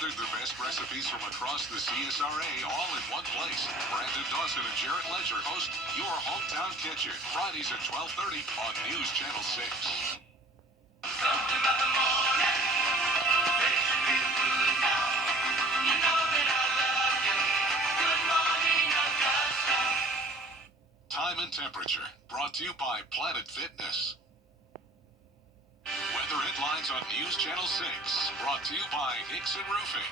gathered the best recipes from across the CSRA all in one place. Brandon Dawson and Jarrett Ledger host Your Hometown Kitchen, Fridays at 12:30 on News Channel 6. Something about the morning, they should be good now. You know that I love you. Good morning, Augusta. Time and temperature, brought to you by Planet Fitness. Weather headlines on News Channel 6, brought to you by Hickson Roofing.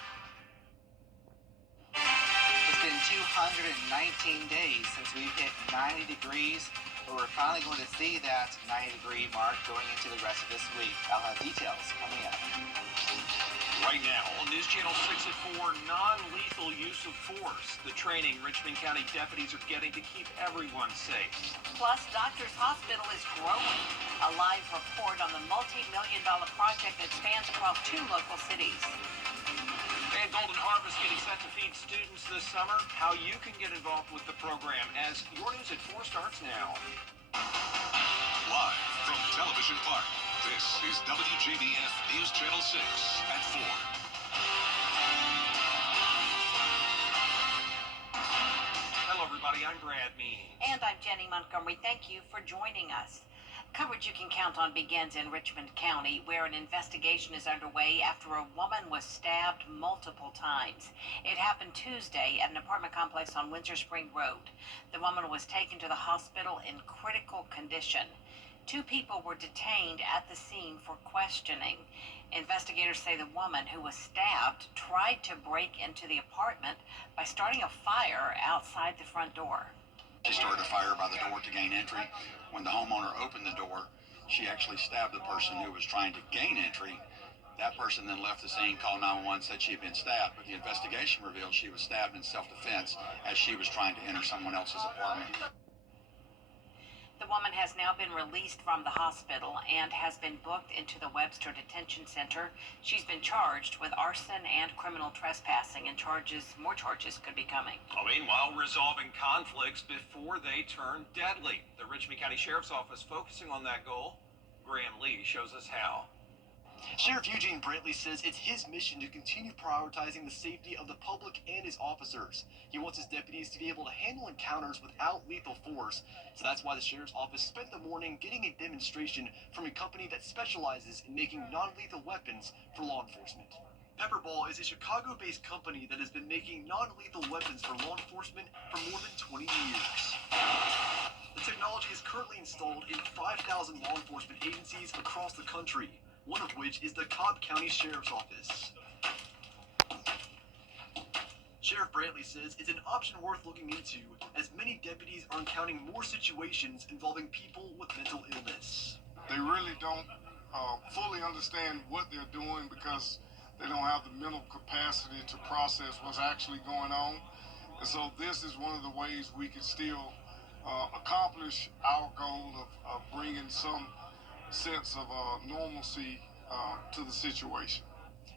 It's been 219 days since we've hit 90 degrees, but we're finally going to see that 90-degree mark going into the rest of this week. I'll have details coming up. Right now on News Channel 6 at 4, non-lethal use of force. The training Richmond County deputies are getting to keep everyone safe. Plus, Doctors Hospital is growing. A live report on the multi-million-dollar project that spans across 2 local cities. And Golden Harvest getting set to feed students this summer. How you can get involved with the program as Your News at 4 starts now. Live from Television Park, this is WJBF News Channel 6 at 4. Hello, everybody. I'm Brad Means. And I'm Jenny Montgomery. Thank you for joining us. Coverage you can count on begins in Richmond County, where an investigation is underway after a woman was stabbed multiple times. It happened Tuesday at an apartment complex on Windsor Spring Road. The woman was taken to the hospital in critical condition. 2 people were detained at the scene for questioning. Investigators say the woman who was stabbed tried to break into the apartment by starting a fire outside the front door. She started a fire by the door to gain entry. When the homeowner opened the door, she actually stabbed the person who was trying to gain entry. That person then left the scene, called 911, said she had been stabbed, but the investigation revealed she was stabbed in self-defense as she was trying to enter someone else's apartment. The woman has now been released from the hospital and has been booked into the Webster Detention Center. She's been charged with arson and criminal trespassing, and more charges could be coming. Meanwhile, resolving conflicts before they turn deadly. The Richmond County Sheriff's Office focusing on that goal. Graham Lee shows us how. Sheriff Eugene Brantley says it's his mission to continue prioritizing the safety of the public and his officers. He wants his deputies to be able to handle encounters without lethal force. So that's why the Sheriff's Office spent the morning getting a demonstration from a company that specializes in making non-lethal weapons for law enforcement. Pepperball is a Chicago-based company that has been making non-lethal weapons for law enforcement for more than 20 years. The technology is currently installed in 5,000 law enforcement agencies across the country, one of which is the Cobb County Sheriff's Office. Sheriff Brantley says it's an option worth looking into, as many deputies are encountering more situations involving people with mental illness. They really don't fully understand what they're doing because they don't have the mental capacity to process what's actually going on. And so this is one of the ways we can still accomplish our goal of bringing some sense of normalcy to the situation.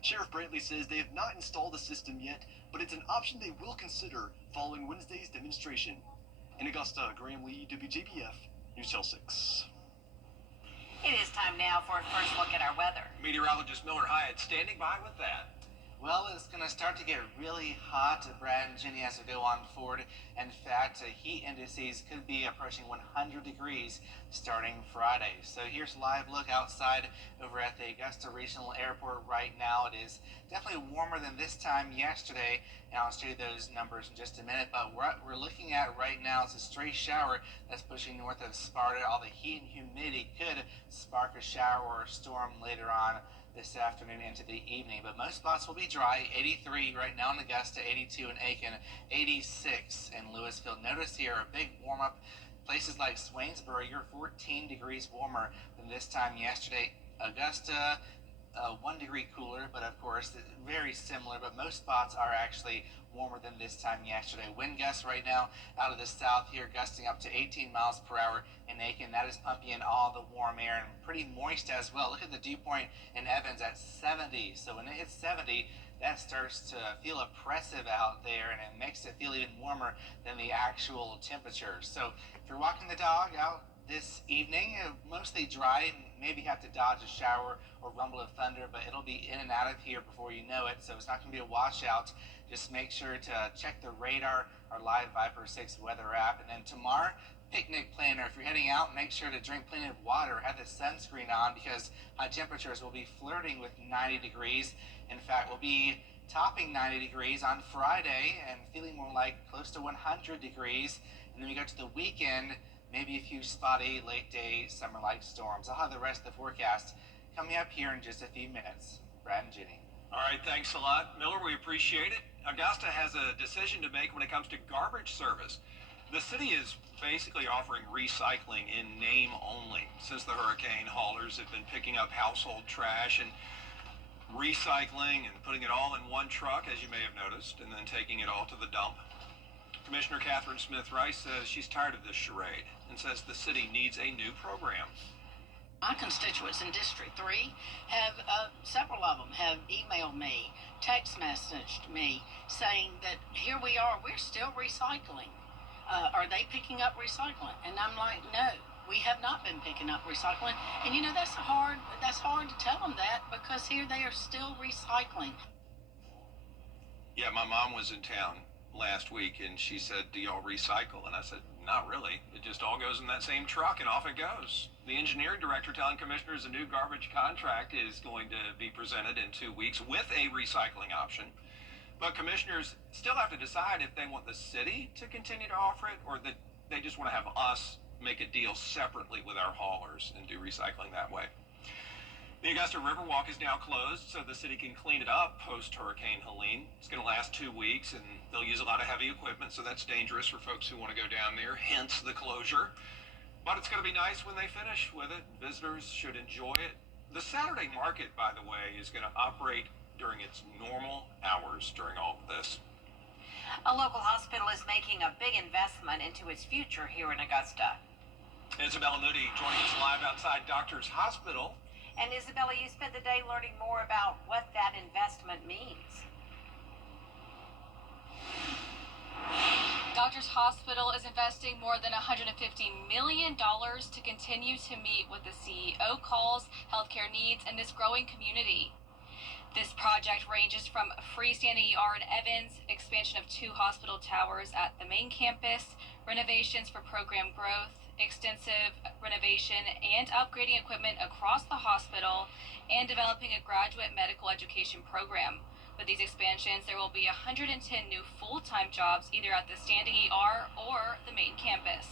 Sheriff Brantley says they have not installed the system yet, but it's an option they will consider following Wednesday's demonstration. In Augusta, Graham Lee, WJBF, News Channel 6. It is time now for a first look at our weather. Meteorologist Miller Hyatt standing by with that. Well, it's going to start to get really hot, Brad and Jenny, as we go on forward. In fact, heat indices could be approaching 100 degrees starting Friday. So here's a live look outside over at the Augusta Regional Airport right now. It is definitely warmer than this time yesterday, and I'll show you those numbers in just a minute. But what we're looking at right now is a stray shower that's pushing north of Sparta. All the heat and humidity could spark a shower or a storm later on this afternoon into the evening, but most spots will be dry. 83 right now in Augusta, 82 in Aiken, 86 in Louisville. Notice here a big warm up. Places like Swainsboro, you're 14 degrees warmer than this time yesterday. Augusta, 1 degree cooler, but of course very similar, but most spots are actually warmer than this time yesterday. Wind gusts right now out of the south here, gusting up to 18 miles per hour in Aiken. That is pumping in all the warm air and pretty moist as well. Look at the dew point in Evans at 70. So when it hits 70, that starts to feel oppressive out there, and it makes it feel even warmer than the actual temperature. So if you're walking the dog out this evening. Mostly dry, maybe have to dodge a shower or rumble of thunder, but it'll be in and out of here before you know it, so it's not going to be a washout. Just make sure to check the radar, our live Viper 6 weather app. And then tomorrow, picnic planner. If you're heading out, make sure to drink plenty of water, have the sunscreen on, because high temperatures will be flirting with 90 degrees. In fact, we'll be topping 90 degrees on Friday and feeling more like close to 100 degrees. And then we go to the weekend, maybe a few spotty late day summer-like storms. I'll have the rest of the forecast coming up here in just a few minutes. Brad and Jenny. All right, thanks a lot, Miller. We appreciate it. Augusta has a decision to make when it comes to garbage service. The city is basically offering recycling in name only. Since the hurricane, haulers have been picking up household trash and recycling and putting it all in one truck, as you may have noticed, and then taking it all to the dump. Commissioner Catherine Smith-Rice says she's tired of this charade and says the city needs a new program. My constituents in District 3 have, several of them have emailed me, text messaged me, saying that here we are, we're still recycling. Are they picking up recycling? And I'm like, no, we have not been picking up recycling. And you know, that's hard to tell them that, because here they are still recycling. Yeah, my mom was in town last week and she said, do y'all recycle? And I said, not really. It just all goes in that same truck and off it goes. The engineering director telling commissioners a new garbage contract is going to be presented in 2 weeks with a recycling option. But commissioners still have to decide if they want the city to continue to offer it, or that they just want to have us make a deal separately with our haulers and do recycling that way. The Augusta Riverwalk is now closed so the city can clean it up post-Hurricane Helene. It's going to last 2 weeks, and they'll use a lot of heavy equipment, so that's dangerous for folks who want to go down there, hence the closure. But it's going to be nice when they finish with it. Visitors should enjoy it. The Saturday market, by the way, is going to operate during its normal hours during all of this. A local hospital is making a big investment into its future here in Augusta. Isabella Moody joining us live outside Doctors Hospital. And Isabella, you spent the day learning more about what that investment means. Doctors Hospital is investing more than $150 million to continue to meet what the CEO calls healthcare needs in this growing community. This project ranges from a freestanding ER in Evans, expansion of 2 hospital towers at the main campus, renovations for program growth, extensive renovation and upgrading equipment across the hospital, and developing a graduate medical education program. With these expansions, there will be 110 new full-time jobs either at the standing ER or the main campus.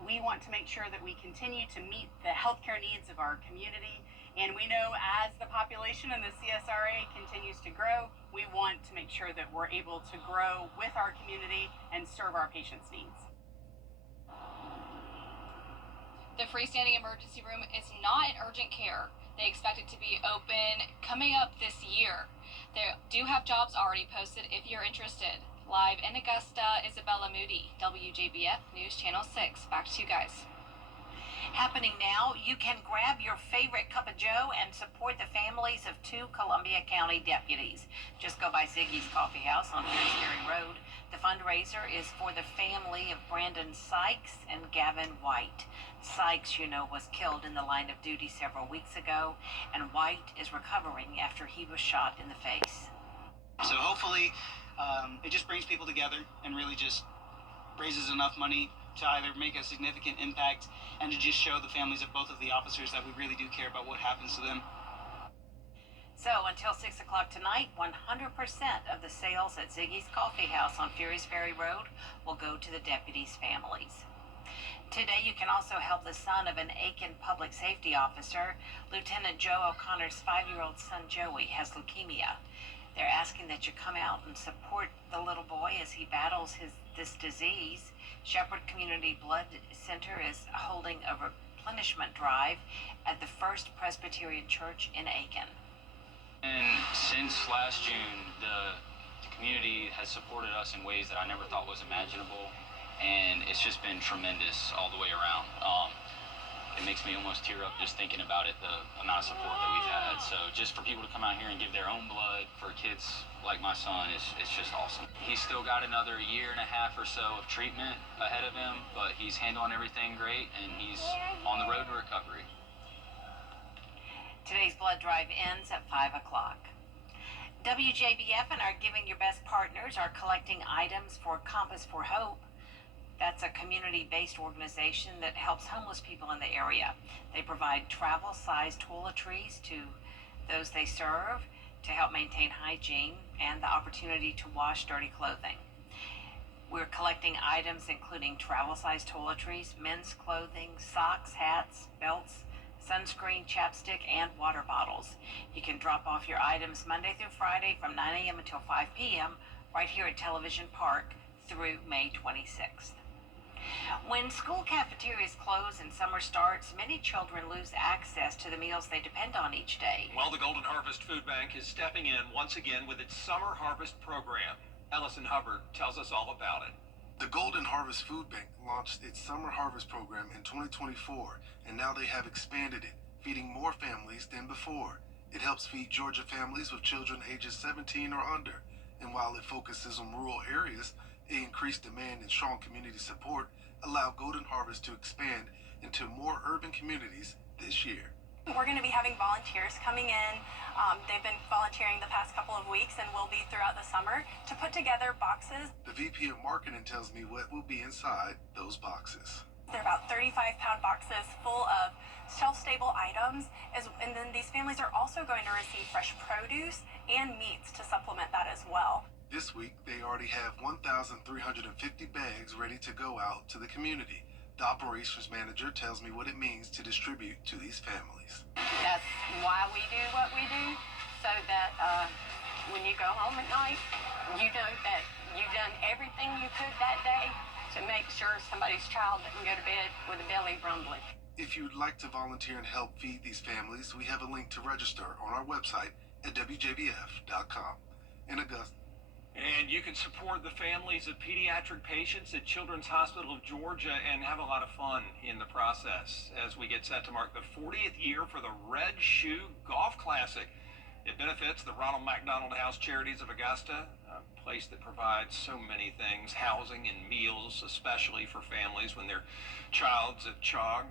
We want to make sure that we continue to meet the healthcare needs of our community, and we know as the population in the CSRA continues to grow, we want to make sure that we're able to grow with our community and serve our patients' needs. The freestanding emergency room is not in urgent care. They expect it to be open coming up this year. They do have jobs already posted if you're interested. Live in Augusta, Isabella Moody, WJBF News Channel 6. Back to you guys. Happening now, you can grab your favorite cup of joe and support the families of 2 Columbia County deputies. Just go by Ziggy's Coffee House on Perry Road. The fundraiser is for the family of Brandon Sykes and Gavin White. Sykes, you know, was killed in the line of duty several weeks ago, and White is recovering after he was shot in the face. So hopefully it just brings people together and really just raises enough money to either make a significant impact and to just show the families of both of the officers that we really do care about what happens to them. So until 6 o'clock tonight, 100% of the sales at Ziggy's Coffee House on Fury's Ferry Road will go to the deputies' families. Today, you can also help the son of an Aiken public safety officer. Lieutenant Joe O'Connor's 5-year-old son, Joey, has leukemia. They're asking that you come out and support the little boy as he battles this disease. Shepherd Community Blood Center is holding a replenishment drive at the First Presbyterian Church in Aiken. And since last June, the community has supported us in ways that I never thought was imaginable, and it's just been tremendous all the way around. it makes me almost tear up just thinking about it, the amount of support that we've had. So just for people to come out here and give their own blood for kids like my son, it's just awesome. He's still got another 1.5 years or so of treatment ahead of him, but he's handling everything great, and he's on the road to recovery. Today's blood drive ends at 5 o'clock. WJBF and our Giving Your Best partners are collecting items for Compass for Hope. That's a community-based organization that helps homeless people in the area. They provide travel-sized toiletries to those they serve to help maintain hygiene and the opportunity to wash dirty clothing. We're collecting items including travel-sized toiletries, men's clothing, socks, hats, belts, sunscreen, chapstick, and water bottles. You can drop off your items Monday through Friday from 9 a.m. until 5 p.m. right here at Television Park through May 26th. When school cafeterias close and summer starts, many children lose access to the meals they depend on each day. Well, the Golden Harvest Food Bank is stepping in once again with its Summer Harvest program. Ellison Hubbard tells us all about it. The Golden Harvest Food Bank launched its Summer Harvest program in 2024, and now they have expanded it, feeding more families than before. It helps feed Georgia families with children ages 17 or under, and while it focuses on rural areas, the increased demand and strong community support allow Golden Harvest to expand into more urban communities this year. We're going to be having volunteers coming in. They've been volunteering the past couple of weeks and will be throughout the summer to put together boxes. The VP of Marketing tells me what will be inside those boxes. They're about 35-pound boxes full of shelf-stable items, and then these families are also going to receive fresh produce and meats to supplement that as well. This week, they already have 1,350 bags ready to go out to the community. The operations manager tells me what it means to distribute to these families. That's why we do what we do, so that when you go home at night, you know that you've done everything you could that day to make sure somebody's child doesn't go to bed with a belly rumbling. If you'd like to volunteer and help feed these families, we have a link to register on our website at WJBF.com. In Augusta. And you can support the families of pediatric patients at Children's Hospital of Georgia and have a lot of fun in the process as we get set to mark the 40th year for the Red Shoe Golf Classic. It benefits the Ronald McDonald House Charities of Augusta, a place that provides so many things, housing and meals, especially for families when their child's at CHOG.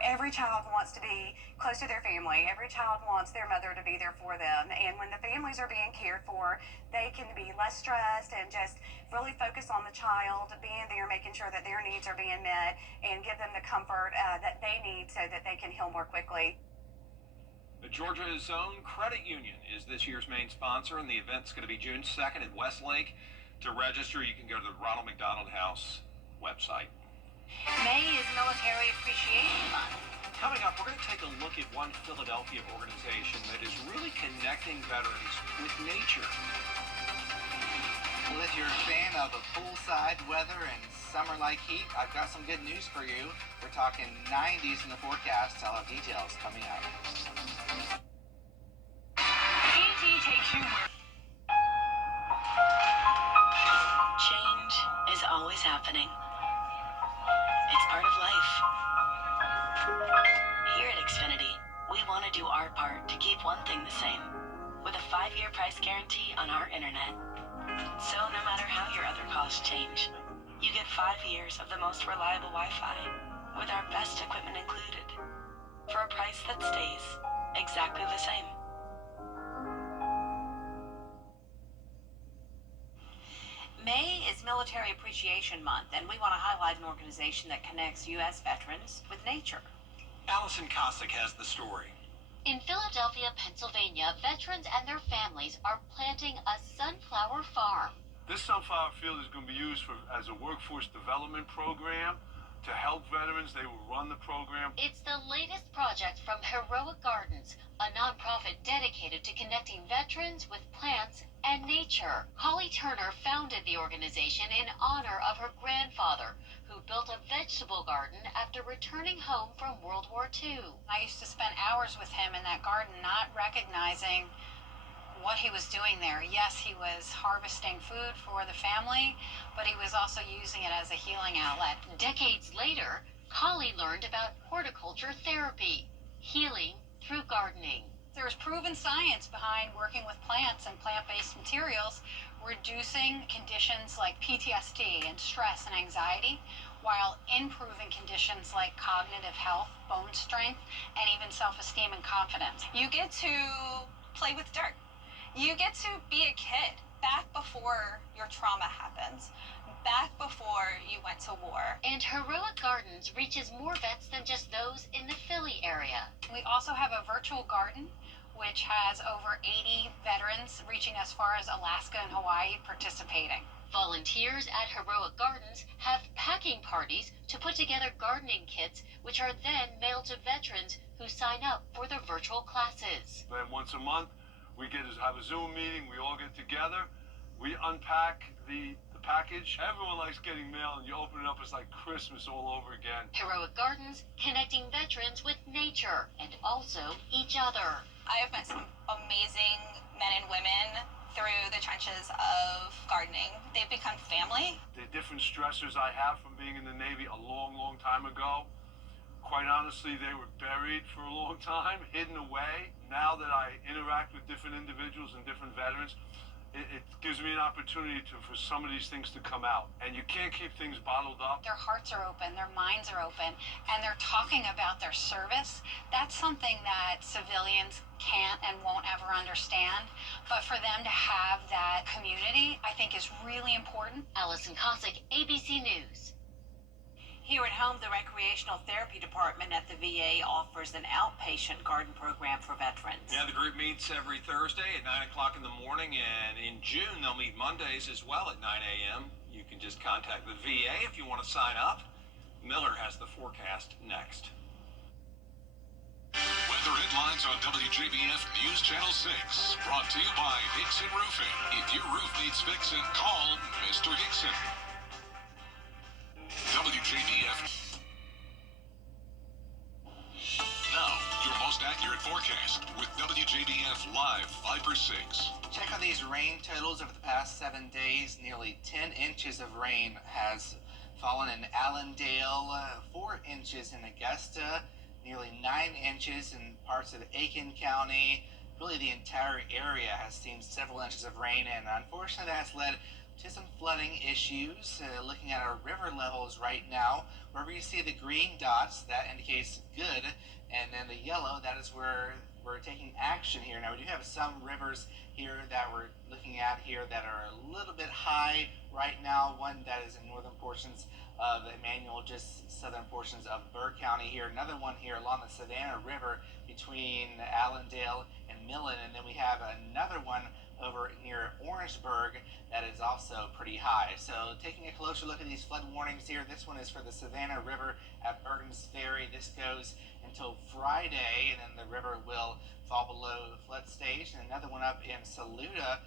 Every child wants to be close to their family. Every child wants their mother to be there for them. And when the families are being cared for, they can be less stressed and just really focus on the child, being there, making sure that their needs are being met, and give them the comfort that they need so that they can heal more quickly. The Georgia's own credit union is this year's main sponsor, and the event's going to be June 2nd at Westlake. To register, you can go to the Ronald McDonald House website. May is Military Appreciation Month. Coming up, we're going to take a look at one Philadelphia organization that is really connecting veterans with nature. Well, if you're a fan of a poolside weather and summer-like heat, I've got some good news for you. We're talking 90s in the forecast. I'll have details coming up. ET takes you where... Change is always happening. It's part of life. Here at Xfinity, we want to do our part to keep one thing the same, with a 5-year price guarantee on our internet. So no matter how your other costs change, you get 5 years of the most reliable Wi-Fi, with our best equipment included, for a price that stays exactly the same. May is Military Appreciation Month, and we want to highlight an organization that connects U.S. veterans with nature. Allison Kosick has the story. In Philadelphia, Pennsylvania, veterans and their families are planting a sunflower farm. This sunflower field is going to be used as a workforce development program to help veterans. They will run the program. It's the latest project from Heroic Gardens, a nonprofit dedicated to connecting veterans with plants and nature. Holly Turner founded the organization in honor of her grandfather, who built a vegetable garden after returning home from World War II. I used to spend hours with him in that garden, not recognizing what he was doing there. Yes, he was harvesting food for the family, but he was also using it as a healing outlet. Decades later, Holly learned about horticulture therapy, healing through gardening. There's proven science behind working with plants and plant-based materials, reducing conditions like PTSD and stress and anxiety, while improving conditions like cognitive health, bone strength, and even self-esteem and confidence. You get to play with dirt. You get to be a kid back before your trauma happens, back before you went to war. And Heroic Gardens reaches more vets than just those in the Philly area. We also have a virtual garden, which has over 80 veterans reaching as far as Alaska and Hawaii participating. Volunteers at Heroic Gardens have packing parties to put together gardening kits, which are then mailed to veterans who sign up for the virtual classes. Then once a month, we have a Zoom meeting, we all get together, we unpack the package. Everyone likes getting mail, and you open it up, it's like Christmas all over again. Heroic Gardens connecting veterans with nature and also each other. I have met some amazing men and women through the trenches of gardening. They've become family. The different stressors I have from being in the Navy a long, long time ago, quite honestly, they were buried for a long time, hidden away. Now that I interact with different individuals and different veterans, it gives me an opportunity for some of these things to come out. And you can't keep things bottled up. Their hearts are open, their minds are open, and they're talking about their service. That's something that civilians can't and won't ever understand. But for them to have that community, I think is really important. Allison Cossack, ABC News. Here at home, the Recreational Therapy Department at the VA offers an outpatient garden program for veterans. Yeah, the group meets every Thursday at 9 o'clock in the morning, and in June they'll meet Mondays as well at 9 a.m. You can just contact the VA if you want to sign up. Miller has the forecast next. Weather headlines on WJBF News Channel 6. Brought to you by Hickson Roofing. If your roof needs fixing, call Mr. Hickson. WJBF. Now, your most accurate forecast with WJBF Live 5/6. Check on these rain totals over the past 7 days. Nearly 10 inches of rain has fallen in Allendale, 4 inches in Augusta, nearly 9 inches in parts of Aiken County. Really, the entire area has seen several inches of rain, and unfortunately that has led to some flooding issues. Looking at our river levels right now, wherever you see the green dots, that indicates good, and then the yellow, that is where we're taking action here. Now, we do have some rivers here that we're looking at here that are a little bit high right now. One that is in northern portions of Emmanuel, just southern portions of Burr County here. Another one here along the Savannah River between Allendale and Millen, and then we have another one over near Orangeburg that is also pretty high. So taking a closer look at these flood warnings here, this one is for the Savannah River at Burton's Ferry. This goes until Friday, and then the river will fall below flood stage. And another one up in Saluda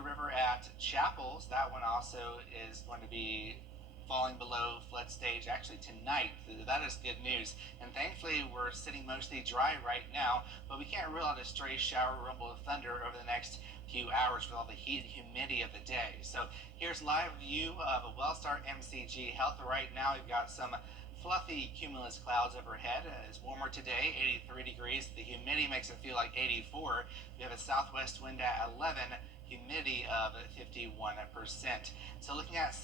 River at Chapels, that one also is going to be falling below flood stage actually tonight. That is good news. And thankfully we're sitting mostly dry right now, but we can't rule out a stray shower, rumble of thunder over the next few hours with all the heat and humidity of the day. So here's live view of a Wellstar MCG Health. Right now we've got some fluffy cumulus clouds overhead. It's warmer today, 83 degrees. The humidity makes it feel like 84. We have a southwest wind at 11, humidity of 51%. So looking at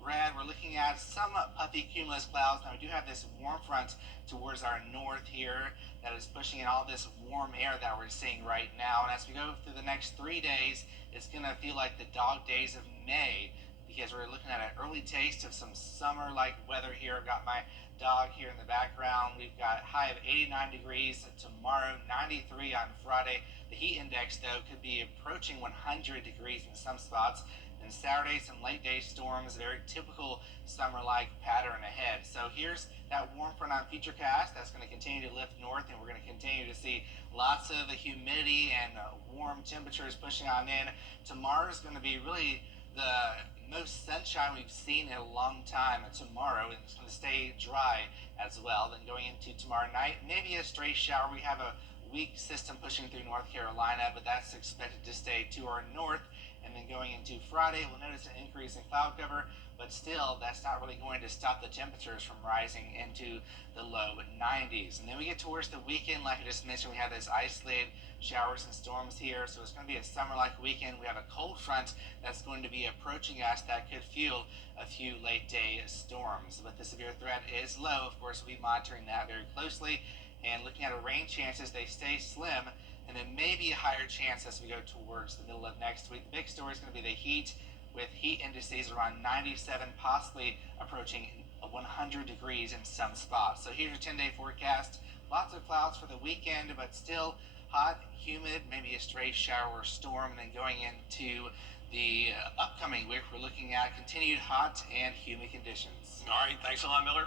red, we're looking at some puffy cumulus clouds. Now we do have this warm front towards our north here that is pushing in all this warm air that we're seeing right now. And as we go through the next 3 days, it's going to feel like the dog days of May, because we're looking at an early taste of some summer-like weather here. I've got my dog here in the background. We've got a high of 89 degrees tomorrow, 93 on Friday. The heat index, though, could be approaching 100 degrees in some spots. And Saturday, some late day storms, very typical summer-like pattern ahead. So here's that warm front on Futurecast that's going to continue to lift north, and we're going to continue to see lots of humidity and warm temperatures pushing on in. Tomorrow's going to be really the most sunshine we've seen in a long time tomorrow, and it's going to stay dry as well. Then going into tomorrow night, maybe a stray shower. We have a weak system pushing through North Carolina, but that's expected to stay to our north. And then going into Friday, we'll notice an increase in cloud cover, but still, that's not really going to stop the temperatures from rising into the low 90s. And then we get towards the weekend, like I just mentioned, we have those isolated showers and storms here, so it's going to be a summer-like weekend. We have a cold front that's going to be approaching us that could fuel a few late-day storms. But the severe threat is low. Of course, we'll be monitoring that very closely, and looking at our rain chances, they stay slim, and then maybe a higher chance as we go towards the middle of next week. The big story is going to be the heat, with heat indices around 97, possibly approaching 100 degrees in some spots. So here's your 10-day forecast. Lots of clouds for the weekend, but still hot, humid, maybe a stray shower or storm. And then going into the upcoming week, we're looking at continued hot and humid conditions. All right, thanks a lot, Miller.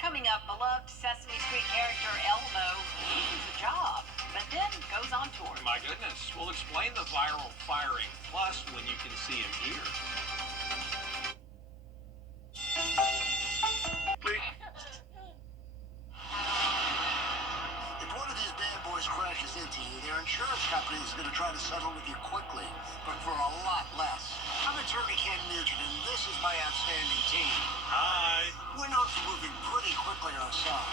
Coming up, beloved Sesame Street character Elmo loses a job, but then goes on tour. My goodness, we'll explain the viral firing, plus when you can see him here. If one of these bad boys crashes into you, their insurance company is going to try to settle with you quickly, but for a lot less. I'm attorney Ken Nugent, and this is my outstanding team. Hi. We're known for moving pretty quickly ourselves.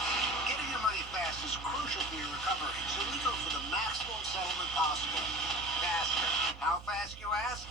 Getting your money fast is crucial for your recovery, so we go for the maximum settlement possible. Faster. How fast, you ask?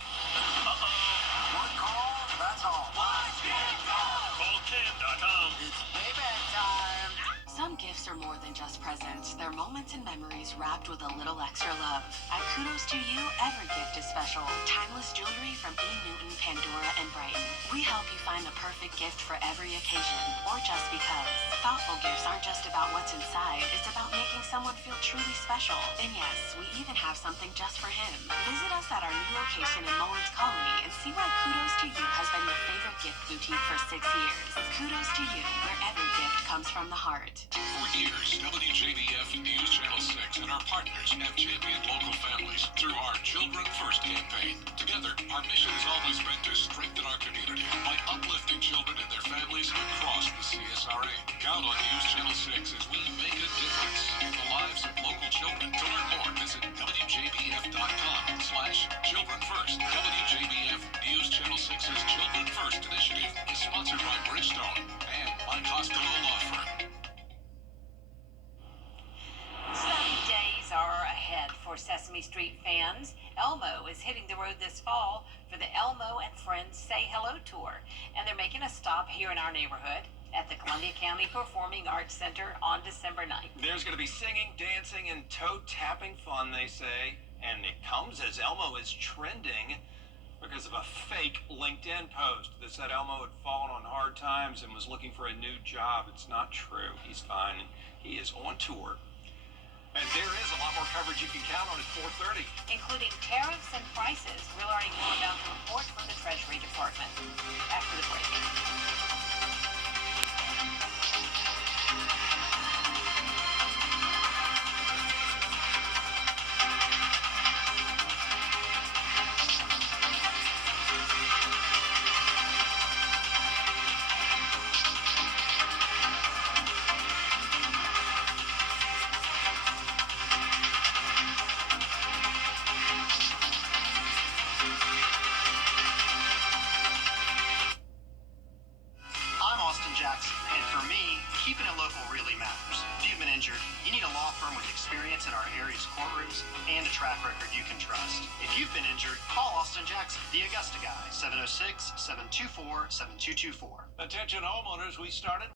One call, that's all. Call Ken.com. It's payback time. Some gifts are more than just presents. They're moments and memories wrapped with a little extra love. At Kudos to You, every gift is special. Timeless jewelry from E. Newton, Pandora, and Brighton. We help you find the perfect gift for every occasion, or just because. Thoughtful gifts aren't just about what's inside. It's about making someone feel truly special. And yes, we even have something just for him. Visit us at our new location in Mullins Colony and see why Kudos to You has been your favorite gift boutique for 6 years. Kudos to You, where every gift comes from the heart. For years, WJBF News Channel 6 and our partners have championed local families through our Children First campaign. Together, our mission has always been to strengthen our community by uplifting children and their families across the CSRA. Count on News Channel 6 as we make a difference in the lives of local children. To learn more, visit WJBF.com/Children First. WJBF News Channel 6's Children First initiative is sponsored by Bridgestone and Mike Hospital Law Firm. 7 days are ahead for Sesame Street fans. Elmo is hitting the road this fall for the Elmo and Friends Say Hello tour, and they're making a stop here in our neighborhood at the Columbia County Performing Arts Center on December 9th. There's going to be singing, dancing, and toe-tapping fun, they say. And it comes as Elmo is trending because of a fake LinkedIn post that said Elmo had fallen on hard times and was looking for a new job. It's not true. He's fine. He is on tour. And there is a lot more coverage you can count on at 4:30. Including tariffs and prices. We're learning more about the report from the Treasury Department after the break. And for me, keeping it local really matters. If you've been injured, you need a law firm with experience in our area's courtrooms and a track record you can trust. If you've been injured, call Austin Jackson, the Augusta guy, 706-724-7224. Attention homeowners, we started